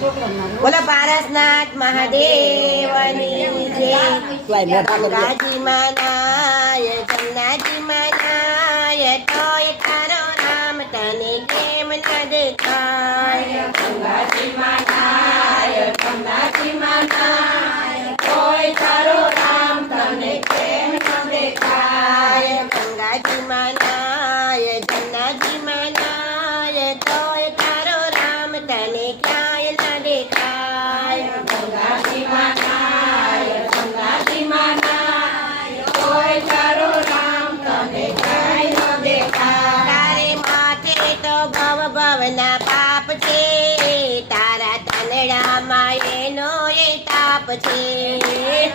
બોલો પારસનાથ મહાદેવની જય. ગંગાજી માનાય જમનાજી માનાય તોય તારો રામ તને કેમ ન દેખાય. ગંગાજી માનાય જમનાજી માનાય તોય તારો રામ તને કેમ ન દેખાય. ગંગાજી માનાય જમનાજી માનાય તોય તારો રામ તને ક્યાંય ન દેખાય. ગંગાજી માનાય જમનાજી માનાય તોય તારો રામ તને ક્યાંય ન દેખાય. તારે માથે તો ભવ ભવના પાપ છે, તારા તનડામાં એનો એ તાપ છે.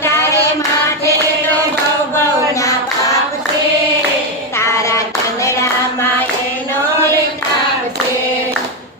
તારે માથે તો ભવ ભવના પાપ છે, તારા તનડામાં એનો એ તાપ છે.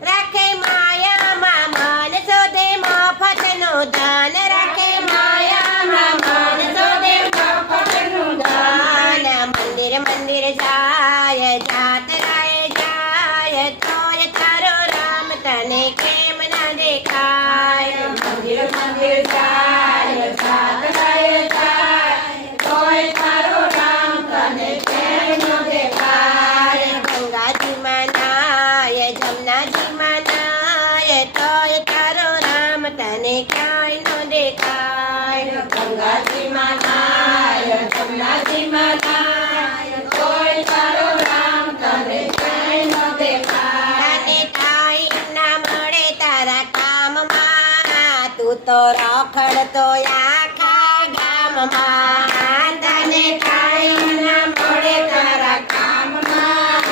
રાખે માયામાં મન શોધે મફતનું ધન, રાખે માયામાં મન શોધે મફતનું ધન. મંદિર મંદિર જાય જાતરાએ જાય તોય તારો રામ તને કેમ ના દેખાય. મંદિર મંદિર જાય જાતરાએ જાય તોય તારો રામ તને કેમ ન દેખાય. ગંગાજી માનાય જમનાજી માનાય તોય તારો રામ તને ક્યાંય ન દેખાય. ગંગાજી માનાય જમનાજી માનાય તોય તારો રામ તને ક્યાંય ન દેખાય. તને ટાઈમ ના મળે તારા કામમાં, તું તો રખડતો આખા ગામમાં. તને ટાઈમ ના મળે તારા કામમાં,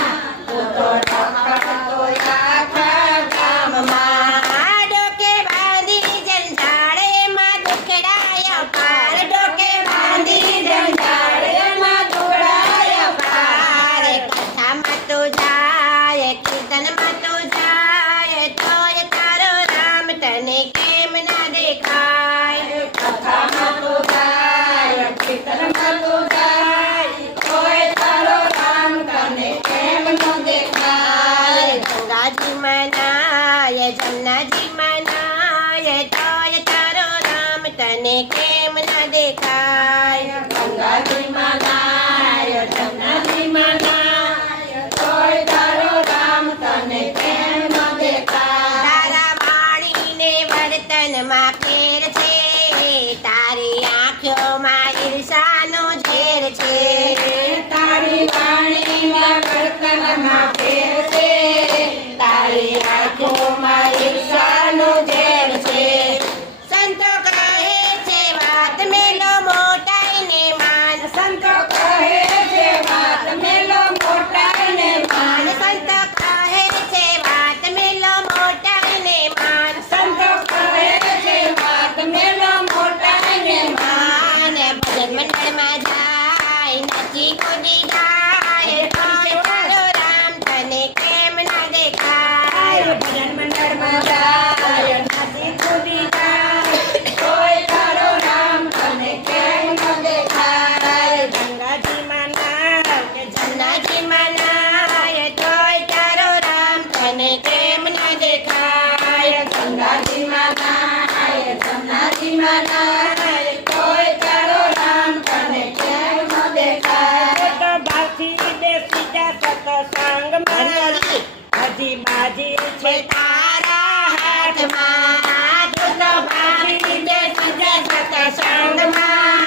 તું તો રખડતો આખા ગામમાં. ડોકે બાંધી જંજાળ એમાં દુખડાય પાર, ડોકે બાંધી જંજાળ એમાં દુખડાય પાર. કથામાં તું જાય કીર્તનમાં તું જાય તોય તારો રામ તને કેમ ના દેખાય. કથામાં તું જાય કીર્તનમાં તું જાય તોય તારો રામ તને કેમ ન દેખાય. ગંગાજી માનાય જમનાજી માનાય તોય તારો રામ તને કેમ ના દેખાય. ગંગાજી માનાય જમનાજી માનાય તોય તારો રામ તને કેમ ન દેખાય. તારા વાણીને વર્તનમાં ફેર છે, તારી આંખોમાં ઈર્ષાનો ઝેર છે. તારી વાણીમાં વર્તનમાં ફેર છે, તારી આંખોમાં ઈર્ષાનો ઝેર છે. સંતો કહે છે વાત મેલો મોટાઈને માન, સંતો કહે છે વાત મેલો મોટાઈને માન. સંતો કહે છે વાત મેલો મોટાઈને માન. સંતો કહે છે વાત મેલો મોટાઈને માન. ભજન મંડળમાં જાય નાચી કૂદી ગાય તોય તારો રામ તને કેમ ના દેખાય. ભજન મંડળમાં જાય નાચી કૂદી જાય તોય તારો રામ તને કેમ ન દેખાય. ગંગાજી માનાય જમનાજી માનાય તોય તારો રામ તને કેમ ના દેખાય. ગંગાજી માનાય જમનાજી માનાય તોય તારો રામ તને કેમ ન દેખાય. તો ભાવથી બેસી જા સત્સંગમાં, હજી બાજી છે તારા હાથમાં. તું તો ભાવથી બેસી જા સત્સંગમાં,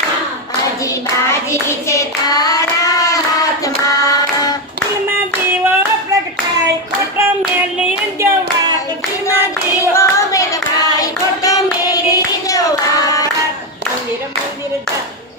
હજી બાજી છે તારા હાથમાં. દિલમાં દીવો પ્રગટાય ખોટો મેલી જવા, દિલમાં દીવો પ્રગટાય ખોટો મેલી જવા. મંદિર મંદિર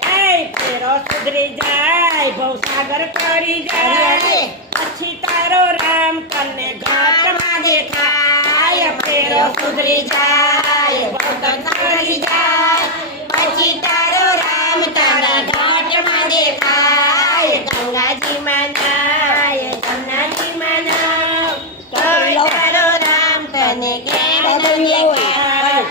જાય ફેરો સુધરી જાય, ભવસાગર કરી જાય પછી તારો રામ તને ઘાટમાં દેખાય. ફેરો સુધરી જાય ભવસાગર કરી જાય પછી તારો રામ તને ઘાટમાં દેખાય. ગંગાજી માનાય જમનાજી માનાય તોય તારો રામ તને કેમ ન દેખાય.